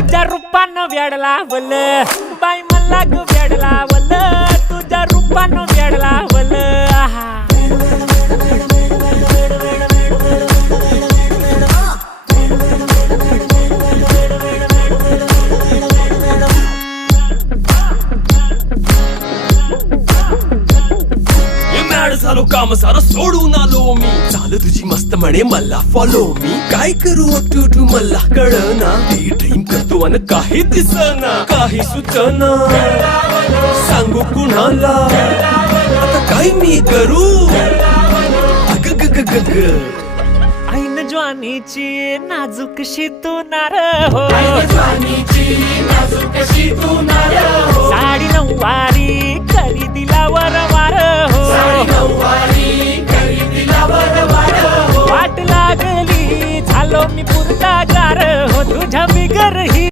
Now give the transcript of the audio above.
तुझ्या रूपानं वेड लावल बाई मला ग वेड लावल तुझ्या रूपानं वेड लावल झालो काम सारं सोडून आलो मी चाल तुझी मस्त म्हणे मला फॉलो मी काय करू टू मला कळना ड्रीम करतो आणि काही दिसना काही सुचना सांगू कुणाला आता काय मी करू अग ग ग ग ग ऐन ज्वानीची नाजूकशी तू नार हो साडी नऊवारी करी दिला वरवार हो वाट लागली झालो मी पुरता गार हो तुझ्या बिगर ही